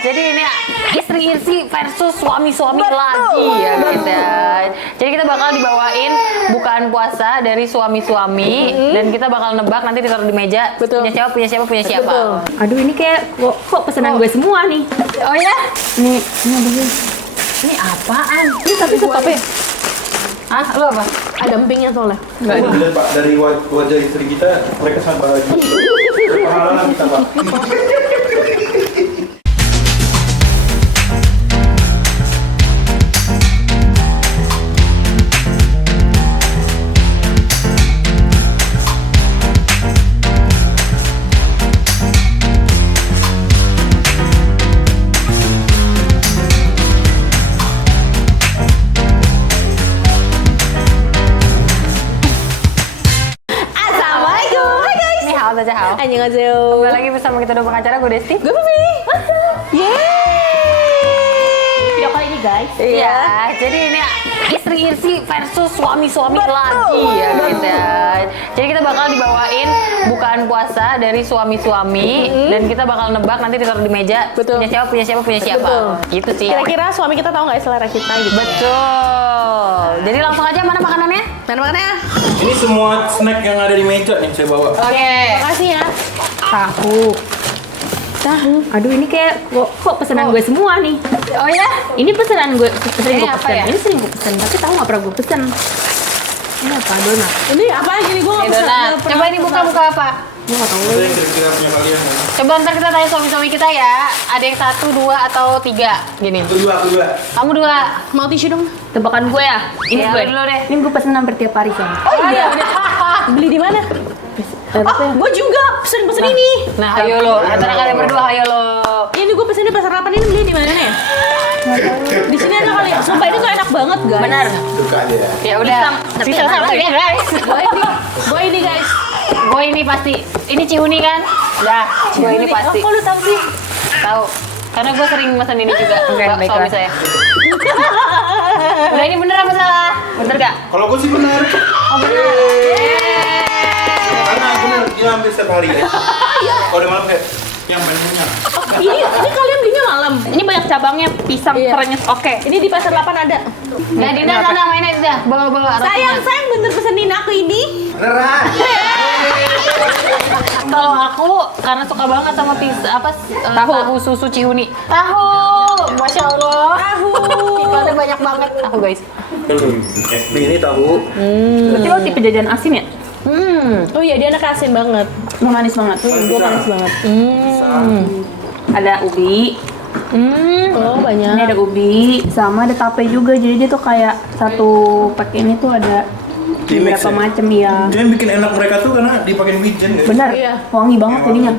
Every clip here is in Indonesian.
Jadi ini istri-istri versus suami-suami lagi ya guys ya. Jadi kita bakal dibawain bukaan puasa dari suami-suami dan kita bakal nebak nanti ditaruh di meja. Betul. Punya siapa. Aduh ini kayak kok pesanan gue semua nih. Oh ya? Ini ada Ini apaan? ini tapi apa ya? Ah, lu apa? Ada empingnya soalnya. Enggak. Dilihat Pak, dari wajah istri kita, mereka sangat bahagia. Pahala kita Pak. Annyeonghaseyo. Kembali lagi bersama kita dua pengacara, gue Desti. Gue Vivi. Yeay. Video kali ini guys. Iya, jadi ini istri-istri versus suami-suami lagi ya guys ya. Jadi kita bakal dibawain bukaan puasa dari suami-suami dan kita bakal nebak nanti ditaruh di meja. Betul. Punya siapa. Gitu sih. Kira-kira suami kita tahu nggak selera kita gitu? Betul. Jadi langsung aja mana makanannya? Ini semua snack yang ada di meja nih saya bawa. Oke. Makasih ya. Tahu. Aduh ini kayak kok pesanan gue semua nih. Oh ya? Ini pesanan gue sering Ini gue apa pesen. ya? Ini sering gue pesen, tapi tahu nggak pernah gue pesen. Ini apa donat? Ini apa gini gue nggak Ini bisa. donat. Coba ini buka apa? Gue nggak tahu. Itu yang kira-kira punya kalian. Ya. Coba ntar kita tanya suami-suami kita ya. Ada yang 1, 2, atau 3 gini. Aku dua. Kamu 2. Mau tisu dong. Tebakan gue ya. Ini Ya, gue. dulu deh. Ini gue pesen hampir tiap hari kan. Oh iya. Beli di mana? Gue juga pesen ini. Nah, ayo lo. Antara kalian berdua, ayo lo. Ini gue pesen di pasar 8 ini beli di mana ya? Di sini ada kali. Sumpah itu tuh enak banget guys. Benar. Suka aja ya. Ya udah. Tapi Sisa sama ya guys. Gue ini guys. Gue ini pasti. Ini Ciuni kan? Udah. Gue ini pasti. Kok lu tahu sih? Tahu. Karena gue sering pesan ini juga. Oke, Suami baiklah. saya. Udah, ini bener apa salah? Bener gak? Kalau gue sih benar. Oh bener. Karena benar dia hampir setiap hari ya. Kalau udah malam kayak yang banyak. Ini kalian belinya malam. Ini banyak cabangnya, pisang, Iya. krenyes. Oke. Ini di pasar 8 ada. Nah, Dinda sana mainnya Dinda. Bawa-bawa. Sayang bener pesenin aku ini. Beneran. Kalau aku karena suka banget sama tahu susu Ciuni. Tahu. Masya Allah. Tahu. Iklannya banyak banget. Tahu guys. SD ini tahu. Berarti lo tipe jajan asin ya? Oh iya dia anak asin banget. Manis banget. Gue panas banget. Ada ubi. Oh banyak. Ini ada ubi, sama ada tape juga. Jadi dia tuh kayak satu pakai ini tuh ada Di-mix beberapa ya? macam ya. Dia yang bikin enak mereka tuh karena dipakein wijen guys. Benar. Iya. Wangi banget jadinya.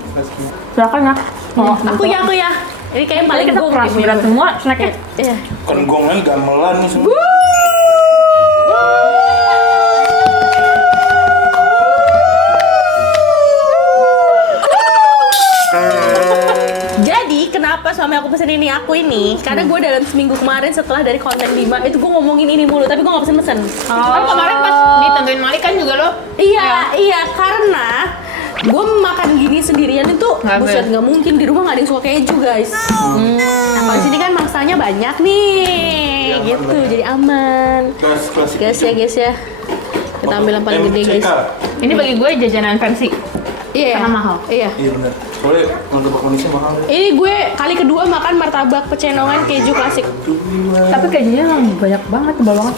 Silakan ya. Oh, Aku ya. Ini kayaknya paling kita gue keras berat semua snacknya. Iya. Kongongan gamelan nih semua. Jadi kenapa suami aku pesen ini aku ini? Karena gue dalam seminggu kemarin setelah dari konten 5 itu gue ngomongin ini mulu, tapi gue nggak pesen-pesen. Kan kemarin pas ditentuin Malik kan juga lo. Iya, karena gue makan gini sendirian itu buset nggak mungkin, di rumah nggak ada yang suka keju guys. Nah kalau di sini kan mangsanya banyak nih, gitu jadi aman. Klasik. Guys ya. Kita ambil yang paling gede guys. MCK. Ini bagi gue jajanan fancy. Iya. Karena mahal. Iya. Iya benar. Soalnya martabak manisnya mahal. Ini gue kali kedua makan martabak pecenongan keju klasik. Tapi kejunya emang banyak banget, tebal banget.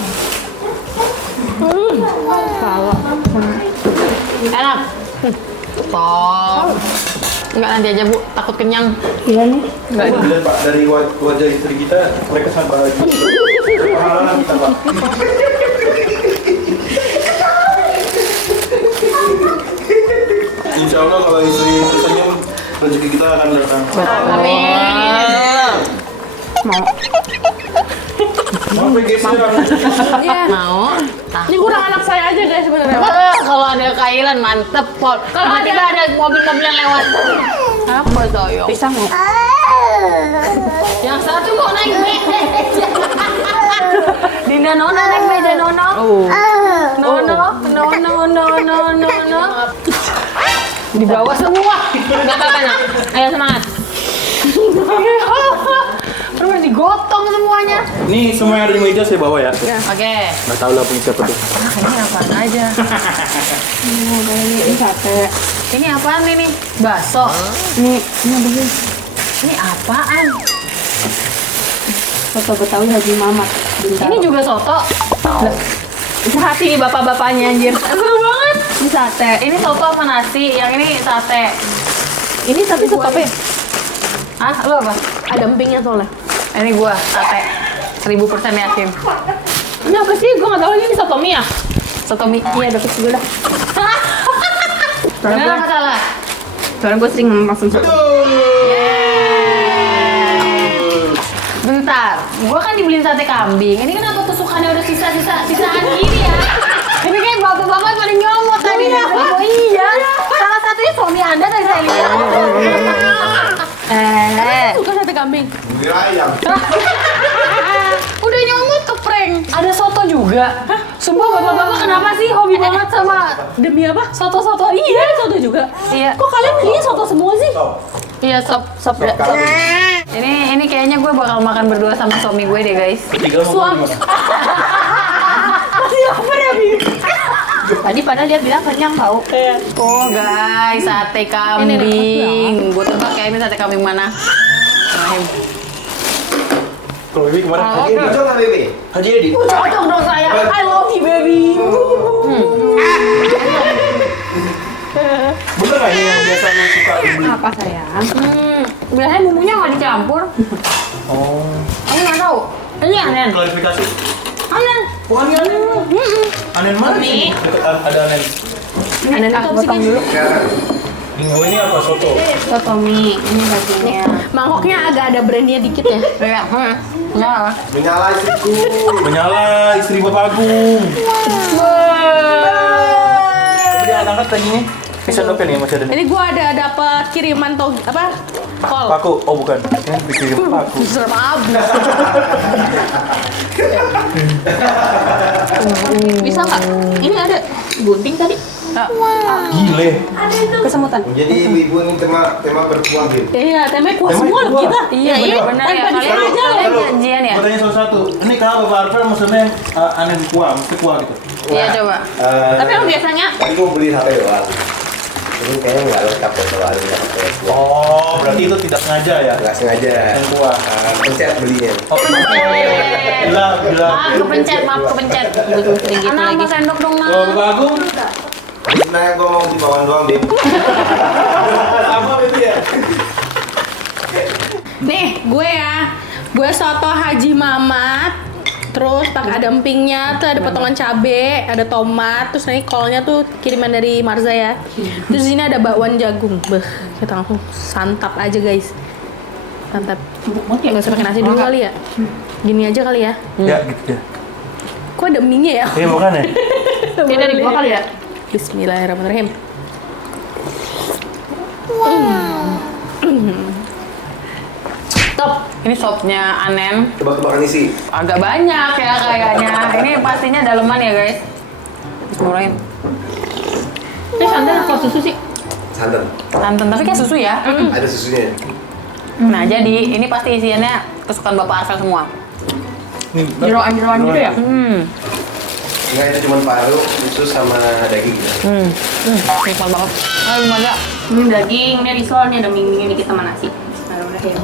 Kalau Enak. Top. Enggak nanti aja Bu, takut kenyang. Iya nih. Dilihat Pak, dari wajah istri kita, mereka sangat bahagia. Pahala kita Pak. Insya Allah kalau istri itu senyum, rezeki kita akan datang. Amin. Mau geser. Iya. Mau? Ini kurang anak saya aja guys sebenarnya. Kalau ada kailan mantep Pol. Kalau tiba-tiba ada mobil-mobil yang lewat. Apa Zoyo? Pisang mau. Yang satu mau naik meja. Dinda Nona naik meja Nono. Nono. Di bawah semua. Enggak apa-apa nak. Ayo semangat. Ini semua yang ada di meja saya bawa ya. Oke. Nggak tahu lah punya siapa tuh. Ini apaan aja? Ini sate. Ini apaan ini? Bakso. Ini apa sih? Ini apaan? Soto Betawi Haji Mamat. Bintaro. Ini juga soto. Bisa hati nih bapak-bapaknya anjir. Seru banget. Ini sate. Ini soto apa nasi? Yang ini sate. Ini tapi suka apa ya? Ah, lu apa? Ada empingnya soalnya. Ini gua sate. 1000% yakin. Ini apa sih? Gue nggak tahu ini soto mie ya. Soto mie. Iya, udah fix gue dah. Benar apa salah? Soalnya gue sering langsung soto. Bentar, gua kan dibeliin sate kambing. Ini kenapa tusukannya udah sisaan gini ya? Ini kayak bapak-bapak pada nyomot tadi. Oh iya, salah satunya suami Anda tadi saya lihat. Suka sate kambing. Ayam. Udah nyomot ke prank. Ada soto juga. Hah? Sumpah bapak-bapak kenapa sih hobi banget sama Demi apa? soto-soto? Iya, Soto juga. iya. Kok kalian belinya soto semua sih? Iya, sop. Ini kayaknya gue bakal makan berdua sama suami gue deh, guys. Tiga mau gimana? Masih lapar ya, Bi? Tadi pada lihat bilang kenyang tau. Oh, guys, sate kambing. Gue tebak kayak ini sate kambing mana? Rahim. Kalau Bibi kemana? Oh, Haji Edi. oke. Cocok Bibi? Haji Edi. Cocok dong saya. I love you, baby. Bener nggak ini yang biasa lu suka beli? Apa sayang? Biasanya bumbunya nggak dicampur. Oh. Aku nggak tahu. Ini anen. Klarifikasi. Anen. Oh, ini anen. Anen mana sih? Ada anen. Ada aku potong dulu. Ini apa? Soto. Soto mie. Ini dagingnya. Mangkoknya agak ada brandnya dikit ya. Iya. Ya. Menyala istriku. Menyala istri Bapak Agung. Jangan angkat dagingnya. Bisa open ya, masih ada. Ini gua ada dapat kiriman apa? Kol. Paku. Oh bukan. Ini dikirim paku. Serem abis. Bisa nggak? Ini ada gunting tadi. Gile. Kesemutan. Jadi ibu ini tema berkuah gitu. Iya, temanya kuah Temanya semua loh kuah. kita. Iya, iya benar ya. Tanpa Kalian disengaja aja loh. janjian ya? Mau tanya salah satu. Ini kenapa Bapak Arfel maksudnya anen kuah, mesti kuah gitu? Iya, coba. Tapi yang biasanya Tadi gue beli sate doang. Ini kayaknya nggak lengkap ya kalau ada nggak pakai kuah. Oh, berarti itu tidak sengaja ya? Nggak sengaja. Yang kuah. Pencet belinya. Oh, bila. Maaf kepencet. butuh sedikit Anak lagi. sama sendok dong, Kalau Nak. Bapak Agung, Sebenarnya gue mau di bawah doang, Bim. sama itu ya? Nih, gue soto Haji Mamat. Terus pakai ada empingnya, tuh ada potongan cabe, ada tomat, terus nanti kolnya tuh kiriman dari Marza ya. Terus ini ada bakwan jagung. Beh, kita langsung santap aja guys. Santap. Nggak usah pakai nasi dulu kali ya. Gini aja kali ya. Ya, gitu ya. Kok ada mie ya? Iya, bukan ya? Ini dari gua kali ya. Bismillahirrahmanirrahim. Top. Ini sopnya anen. Tebak-tebakan isi. Agak banyak ya kayaknya. Ini pastinya daleman ya, guys. Bismillahirrahmanirrahim. Ini santan apa susu sih? Santan. Santan, tapi kayak susu ya. Ada susunya. Nah, jadi ini pasti isiannya kesukaan Bapak Arfel semua. Nih, Jeroan-jeroan gitu ya? Enggak, itu cuma paru, usus sama daging. Nikmat banget. Ah, gimana? Ini daging, ini risol, ini ada mie dikit sama nasi. Bismillahirrahmanirrahim.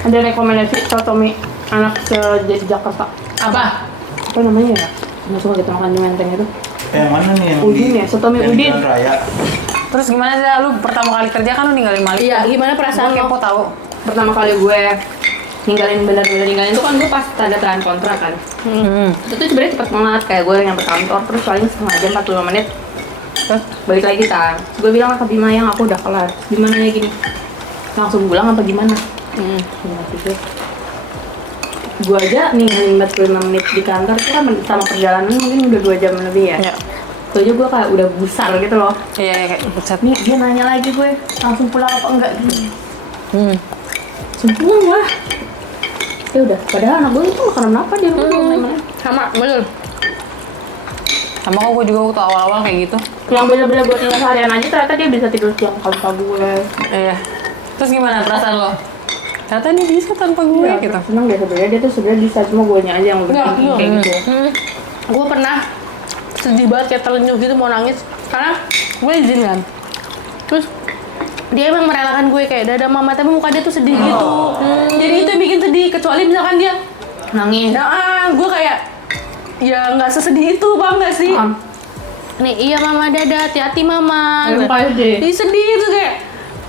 Ada rekomendasi soto mie anak Jakarta. Apa? Apa namanya ya? Nggak suka kita makan di Menteng itu. yang mana nih? Yang Udin ya, soto mie yang di Udin. Jalan Raya. Terus gimana sih lu pertama kali kerja kan lu ninggalin Malaysia? Iya, gimana perasaan Gue lo? kepo tahu. Pertama kali gue ninggalin bener-bener ninggalin itu kan gue pas tanda tangan kontrak kan. Itu tuh sebenarnya cepet banget, kayak gue nyampe kantor terus paling setengah jam 45 menit terus balik lagi kan. Gue bilang ke Bima yang aku udah kelar. Gimana ya gini? Langsung pulang apa gimana? Gimana sih gue? Gue aja ninggalin 45 menit di kantor itu kan sama perjalanan mungkin udah 2 jam lebih ya. Iya. Itu aja gue kayak udah gusar gitu loh. Iya, kayak buset. Nih dia nanya lagi gue langsung pulang apa enggak gitu. Langsung pulang lah. Ya udah, padahal anak gue itu makanan apa di rumah memang. Sama, betul. Sama kok gue juga waktu awal-awal kayak gitu. Yang bener-bener buat tinggal seharian aja ternyata dia bisa tidur siang tanpa gue. Iya. Terus gimana perasaan lo? Ternyata dia bisa tanpa gue Iya, gitu. seneng deh sebenarnya dia tuh sebenarnya bisa, cuma gue aja yang lebih tinggi kayak gitu. Gue pernah sedih banget kayak terlenyuh gitu mau nangis karena gue izin kan. Terus dia emang merelakan gue kayak dadah mama tapi muka dia tuh sedih gitu. Jadi itu yang bikin sedih kecuali misalkan dia Nangis. nah, gue kayak ya nggak sesedih itu, paham nggak sih? Nih iya mama dadah, hati-hati mama. Kayak deh. Jadi sedih itu kayak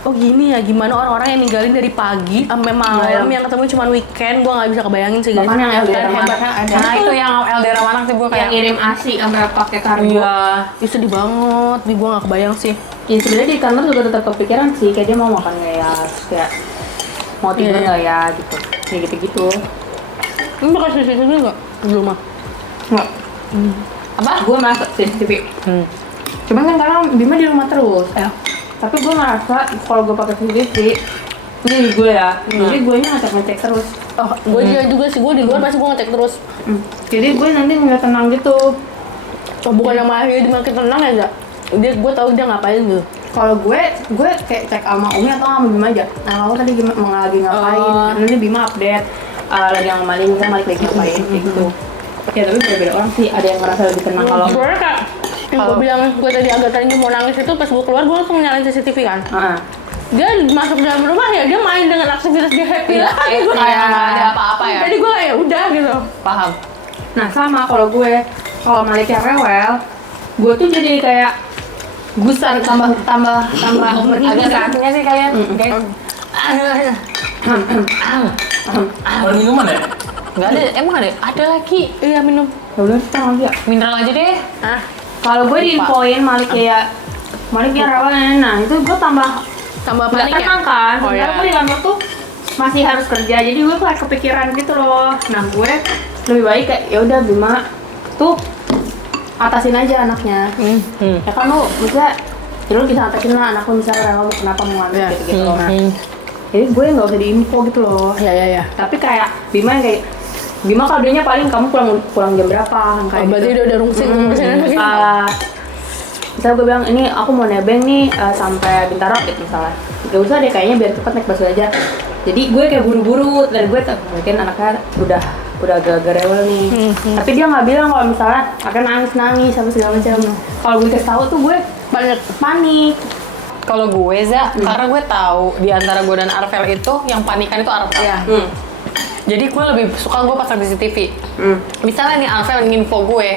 oh gini ya gimana orang-orang yang ninggalin dari pagi sampai malam yang ketemu cuma weekend, gue nggak bisa kebayangin sih guys. Bahkan yang LDR Dan mana hebatnya ada. Nah itu yang LDR Manang sih gue Kayak kayak ngirim ASI sampai pakai kargo. iya. Ih, sedih banget, nih gue nggak kebayang sih. Ya sebenarnya di kantor juga tetap kepikiran sih, kayak dia mau makan nggak ya, terus kayak mau tidur Iya. nggak ya gitu, kayak gitu-gitu. Ini bakal sedih nggak di rumah? Nggak. Apa? Gue merasa CCTV. Cuman kan karena Bima di rumah terus, tapi gue ngerasa kalau gue pakai CCTV, ini gue ya, jadi gue nya ngecek terus. Oh, gue juga sih, gue di luar pasti gue ngecek terus. Jadi gue nanti nggak tenang gitu. Oh, bukan yang malah dia makin tenang ya, enggak? Dia, gue tahu dia ngapain gitu. Kalau gue kayak cek sama Umi atau sama Bima aja. Nah, kamu tadi lagi ngapain? Oh. Nanti Bima update lagi sama Malik, misalnya Malik lagi ngapain kayak gitu. Ya tapi beda-beda orang sih, ada yang ngerasa lebih tenang kalau Gue kak, yang gue bilang gue tadi agak tadi mau nangis itu pas gue keluar gue langsung nyalain CCTV kan. Dia masuk dalam rumah ya dia main dengan aktivitas dia happy lah. Gue Kayak nggak ada apa-apa ya. Jadi gue kayak udah gitu. Paham. Nah sama kalau Malik yang rewel, gue tuh jadi kayak gusar tambah Agak saatnya sih kalian. Guys. Ada minuman ya? Nggak ada, emang ada? Ada lagi. Iya minum. ya udah kita lagi ya. Mineral aja deh. Ah, Kalau gue diinfoin Malik yang rewel, nah itu gue tambah tambah nggak panik ya. tenang kan. Oh, Sementara iya. gue di kantor tuh masih harus kerja, jadi gue kayak kepikiran gitu loh. Nah gue lebih baik kayak ya udah Bima tuh atasin aja anaknya. Ya kan lu misalnya ya lu bisa atasin lah anak lu misalnya rewel kenapa mau ngambil Iya. gitu-gitu loh. Nah, jadi gue nggak usah diinfo gitu loh. Iya. Tapi kayak Bima yang kayak Bima kadonya paling kamu pulang jam berapa kayak Berarti gitu. udah rungsing ngurusin anaknya. Misalnya gue bilang ini aku mau nebeng nih sampai Bintaro gitu misalnya. Gak usah deh kayaknya biar cepet naik busway aja. Jadi gue kayak buru-buru dan gue mungkin anaknya udah agak rewel nih. Tapi dia nggak bilang kalau misalnya akan nangis sampai segala macam. Kalau gue kasih tahu tuh gue panik. Kalau gue karena gue tahu di antara gue dan Arvel itu yang panikan itu Arvel. Iya. Jadi gue lebih suka gue pasang CCTV. Misalnya nih Arvel nginfo gue,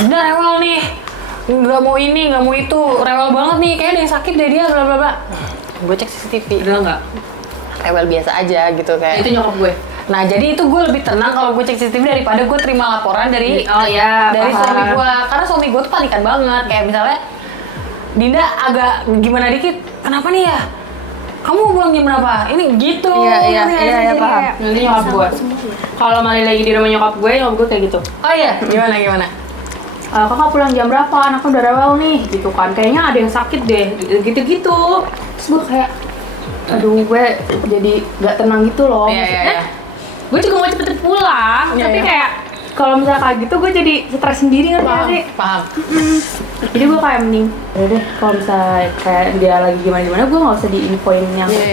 udah rewel nih, nggak mau ini, nggak mau itu, rewel banget nih, kayaknya ada yang sakit deh dia, bla bla bla. Gue cek CCTV, Udah nggak? rewel biasa aja gitu kayak. Itu nyokap gue. Nah jadi itu gue lebih tenang kalau gue cek CCTV daripada gue terima laporan dari Oh ya. dari suami gue, karena suami gue tuh panikan banget, kayak misalnya Dinda agak gimana dikit, kenapa nih ya? Kamu pulang jam berapa? Ini gitu. Iya Jadi paham. kayak- Nanti nyokap gue. Kalau Mali lagi di rumah nyokap gue kayak gitu. Oh iya, gimana? Kakak pulang jam berapa? Anakku udah rewel nih, gitu kan. Kayaknya ada yang sakit deh, gitu-gitu. Terus gue kayak, aduh gue jadi gak tenang gitu loh. Iya. Maksudnya, gue juga mau cepet-cepet pulang, Iya, tapi iya. kayak kalau misalnya kayak gitu gue jadi stres sendiri ngerti gak sih? Paham. Jadi gue kayak mending, ya deh kalau misalnya kayak dia lagi gimana-gimana, gue gak usah diinfoin yang Iya.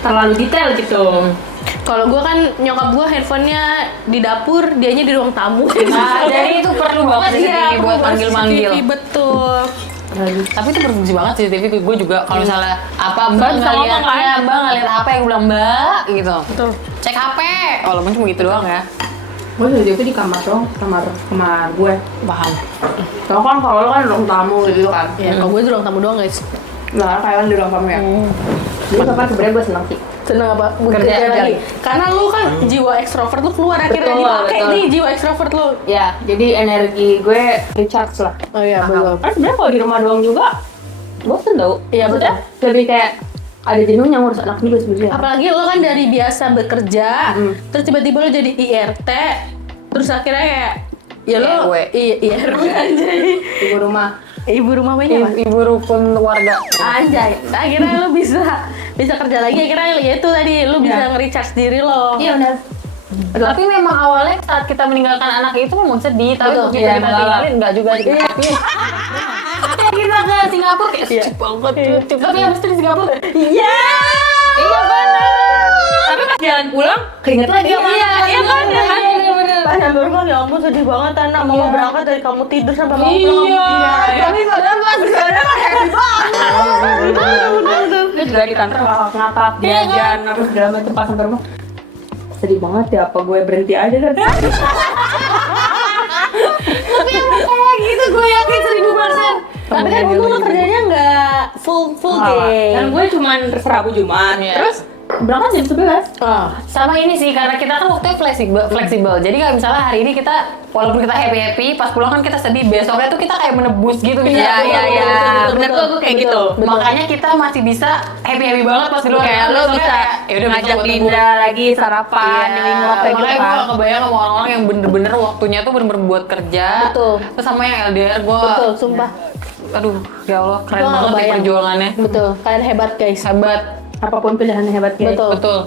terlalu detail gitu. Kalau gue kan nyokap gue handphonenya di dapur, dianya di ruang tamu. Nah, jadi itu perlu banget CCTV Iya, buat perlu manggil-manggil. CCTV, betul. Tapi itu berfungsi banget CCTV gue juga kalau misalnya apa Mbak Mbak bisa nggak lihat ngomong, kan? ya Mbak nggak lihat apa yang bilang Mbak gitu. Betul. Cek HP, walaupun cuma gitu doang ya. Gue itu di kamar dong, kamar gue. Paham. Soalnya kan kalau lo kan ruang tamu gitu kan. Ya, kalau gue di ruang tamu doang guys. Nah, kayak di ruang tamu ya. Jadi kapan sebenarnya gue seneng sih. Seneng apa? Kerja lagi. Karena lu kan jiwa ekstrovert lu keluar akhirnya Betul, dipakai betul. nih jiwa ekstrovert lu. Ya, jadi energi gue recharge lah. Oh iya, betul. Kan sebenarnya kalau di rumah doang juga bosen tau. Iya, Maksudnya, lebih kayak ada jenuhnya ngurus anak juga sebenarnya. Apalagi lo kan dari biasa bekerja, terus tiba-tiba lo jadi IRT, terus akhirnya kayak ya lo IRW. IRW anjay. Ibu rumah. Ibu rumah banyak apa? Ibu rukun warga. Anjay. Akhirnya lo bisa kerja lagi akhirnya ya itu tadi lo bisa nge-recharge diri lo. Iya benar. Tapi memang awalnya saat kita meninggalkan anak itu memang sedih, tapi Betul, begitu iya, kita mengalah. tinggalin enggak juga gitu. Kayak kita ke Singapura kayak cukup banget, cukup. Tapi habis itu di Singapura, iya benar. Tapi pas jalan pulang keinget lagi sama Iya kan? Pas sampai rumah ya ampun sedih banget anak mama berangkat dari kamu tidur sampai mama pulang. Iya. Tapi padahal pas sebenarnya happy banget. Dia juga di kantor ngakak, jajan, apa segala macam pas sampai rumah. Sedih banget ya, apa gue berhenti aja kan? Tapi emang kayak gitu, gue yakin 1000%. Tapi kan kamu kerjanya nggak full day. Dan gue cuman Rabu Jumat, Iya. terus berangkat jam 11. Sama ini sih, karena kita kan waktunya fleksibel. Jadi kayak misalnya hari ini kita, walaupun kita happy, pas pulang kan kita sedih, besoknya tuh kita kayak menebus gitu. Iya. Bener tuh gue kayak gitu. Makanya kita masih bisa happy banget pas di luar. Kayak lo bisa yaudah ngajak besok Linda buat lagi sarapan, nyelingok kayak gitu makanya gue kan. gak kebayang sama orang-orang yang bener-bener waktunya tuh bener-bener buat kerja. Betul. Terus sama yang LDR gue, Betul, sumpah. aduh ya Allah keren Gua nggak banget nih kebayang. perjuangannya. Betul, kalian hebat guys. Hebat. Apapun pilihannya hebat guys. Betul. Betul.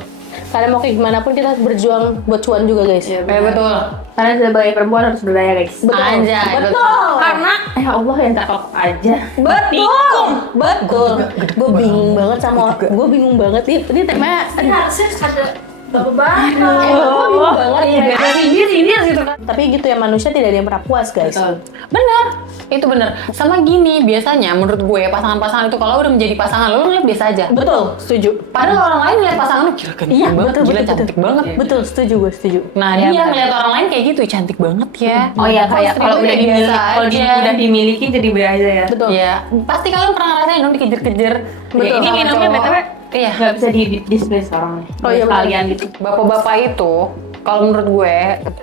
Kalian mau kayak gimana pun kita harus berjuang buat cuan juga guys. Betul. Karena sebagai perempuan harus berdaya guys. Anjay, Betul. Karena ya Allah yang cakep aja. Betul. Betul. Gue bingung banget sama gue bingung banget ini temanya Harusnya ada bapak banget. gue bingung banget ya. Sindir gitu kan. Tapi gitu ya manusia tidak ada yang pernah puas guys. Bener, itu bener. Sama gini, biasanya menurut gue pasangan-pasangan itu kalau udah menjadi pasangan lo lihat biasa aja. Betul, setuju. Padahal orang lain lihat pasangan lo gila ganteng Iya, banget, betul, gila betul, cantik betul. banget. Betul, setuju gue, setuju. Nah Iya, dia bener. ngeliat orang lain kayak gitu, cantik banget ya. Oh iya, kayak kalau udah dimiliki, kalau udah dimiliki jadi biasa ya. Betul. Ya, pasti kalian pernah ngerasain dong dikejar-kejar. Betul. Ya, Ini sama minumnya cowok. btw Iya. nggak bisa di display sekarang nih. Oh iya, kalian gitu. Bapak-bapak itu, kalau menurut gue,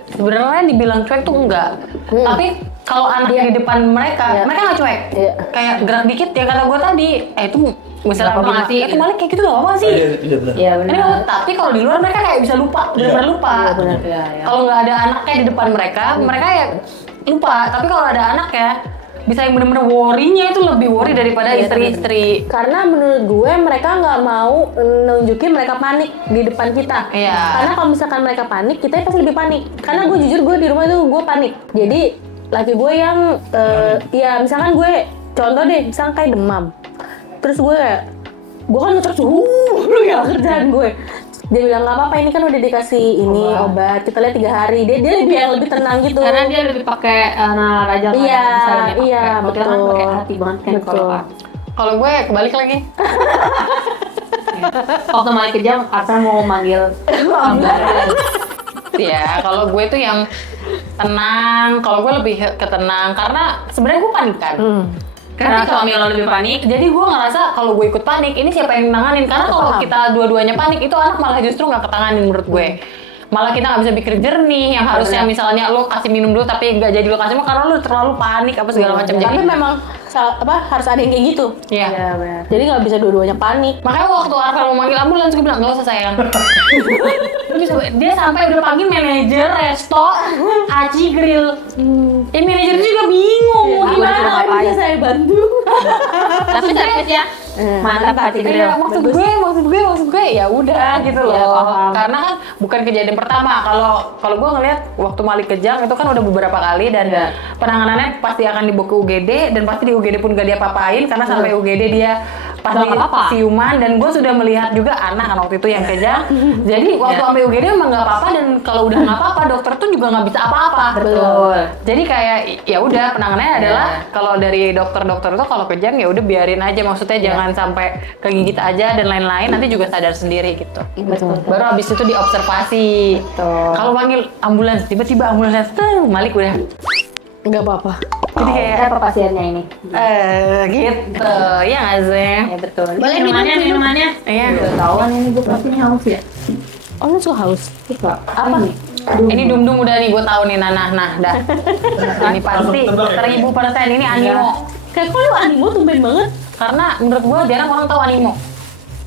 sebenarnya dibilang cuek tuh enggak. Tapi kalau anaknya di depan mereka, Iya. mereka nggak cuek. Iya. Kayak gerak dikit ya kata gue tadi. Itu misalnya Nggak apa-apa sih. itu balik kayak gitu gak apa sih. Iya benar. Iya Ini benar. tapi kalau di luar mereka kayak bisa lupa, benar-benar lupa. Iya, benar. Iya, iya. Kalau nggak ada anaknya di depan mereka, mereka ya lupa. Tapi kalau ada anak ya, bisa yang benar-benar worry-nya itu lebih worry daripada Iya, istri-istri. Karena menurut gue mereka nggak mau nunjukin mereka panik di depan kita. Iya. Karena kalau misalkan mereka panik, kita pasti lebih panik. Karena gue jujur gue di rumah tuh gue panik. Jadi laki gue yang ya misalkan gue contoh deh, misalkan kayak demam. Terus gue kayak gue kan ngecek suhu dulu ya kerjaan gue. Dia bilang nggak apa-apa ini kan udah dikasih ini obat. Kita lihat 3 hari. Dia lebih tenang gitu. Karena dia lebih pakai nalar aja kan. Iya, bisa lebih pakai. iya, Kalau kita kan betul. pakai hati banget kan Betul. kalau Kalau gue kebalik lagi. waktu malah kejam Arsan mau manggil gambaran. Ya, kalau gue tuh yang tenang. Kalau gue lebih ke tenang karena sebenarnya gue panikan. Karena suami lo lebih panik. Jadi gue ngerasa kalau gue ikut panik, ini siapa yang nanganin? Karena kalau kita dua-duanya panik, itu anak malah justru nggak ketanganin menurut gue. Malah kita nggak bisa pikir jernih, yang harusnya misalnya lo kasih minum dulu tapi nggak jadi lo kasih karena lo terlalu panik apa segala macam. Tapi Jadi memang harus ada yang kayak gitu. Iya. Iya benar. Jadi nggak bisa dua-duanya panik. Makanya waktu Arfan mau manggil ambulans, gue bilang, nggak usah sayang. Dia sampai udah panggil manajer resto Aci Grill. Ya manajer juga bingung mau gimana. Bisa saya bantu. Tapi servis ya. Mantap hati Iya, grill. maksud gue ya udah gitu loh. Iya, paham. Karena kan bukan kejadian pertama. Kalau gue ngeliat waktu Malik kejang itu kan udah beberapa kali dan Iya. penanganannya pasti akan dibawa ke UGD dan pasti di UGD pun gak diapa-apain karena sampai UGD dia pasti Nggak apa-apa. siuman dan gue sudah melihat juga anak kan waktu itu yang kejang. Jadi waktu Iya. sampai UGD emang nggak apa-apa dan kalau udah nggak apa-apa dokter tuh juga nggak bisa apa-apa. Betul. Jadi kayak ya udah penanganannya adalah Iya. kalau dari dokter-dokter itu kalau kejang ya udah biarin aja, maksudnya jangan sampai kegigit aja dan lain-lain, nanti juga sadar sendiri gitu. Betul. Baru habis itu diobservasi. Betul. Kalau panggil ambulans, tiba-tiba ambulans tuh Malik udah Nggak apa-apa. jadi kayak Siapa pasiennya ini? gitu. Iya nggak sih? Ya betul. Boleh minumannya. Iya. Udah tahuan ini gue pasti haus ya. Oh, lu suka haus? Suka. Apa? Ini dum-dum udah nih gue tahu nih nah dah. Ini pasti 1000% ini animo. Kayak kok lu animo tumben banget. Karena menurut gue jarang orang tahu animo.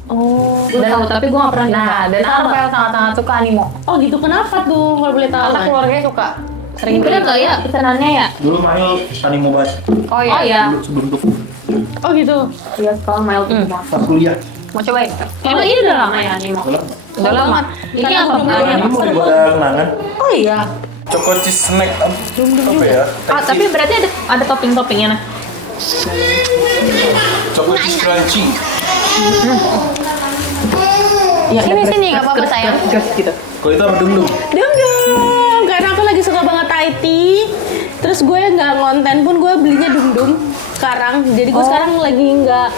Oh. Gue tahu tapi gue nggak pernah Nah, dan Arfel sangat-sangat suka animo. Oh gitu, kenapa tuh kalau boleh tahu? Karena keluarganya suka. Sering Ini bener nggak ya pesanannya ya? Dulu Mahil animo banget Oh Oh iya. sebelum tuh Oh gitu. Iya sekarang mail tuh semua. pas kuliah. Mau cobain? Emang ini udah lama ya Animo? Udah lama. Ini apa? Ini mau dibuat kenangan. Oh iya. Choco cheese snack apa ya? Ah, tapi berarti ada topping-toppingnya nah. Choco cheese crunchy. Ya, sini nggak apa-apa sayang. Gas gitu. Kalau itu apa dum-dum? Dum-dum, karena aku lagi suka banget Thai tea. Terus gue nggak ngonten pun gue belinya dum-dum sekarang. Jadi gue sekarang lagi nggak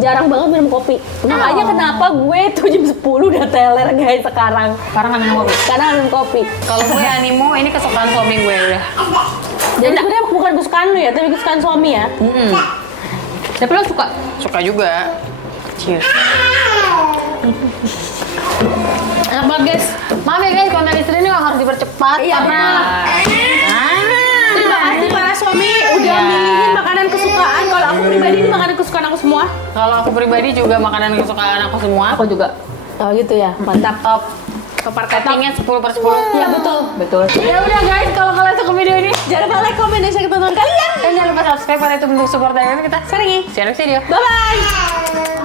jarang banget minum kopi. Makanya kenapa gue tuh jam 10 udah teler guys sekarang. Karena nggak minum kopi. Karena minum kopi. Kalau gue Animo ini kesukaan suami gue udah. Jadi sebenarnya bukan kesukaan lu ya, tapi kesukaan suami ya. Tapi lo suka? Suka juga. Cheers. Enak banget guys. Maaf ya guys, konten istri ini harus dipercepat Iya, karena Terima kasih para suami udah milihin makanan kesukaan. Kalau aku pribadi ini makanan kesukaan aku semua. kalau aku pribadi juga makanan kesukaan aku semua. Aku juga. Oh gitu ya, mantap. Top. Marketingnya 10/10. Iya betul. Betul. Ya udah guys, kalau kalian suka video ini Jangan lupa like, comment, dan share ke teman-teman kalian. dan jangan lupa subscribe karena itu bentuk support dari kita. Sering. See you next video. Bye bye.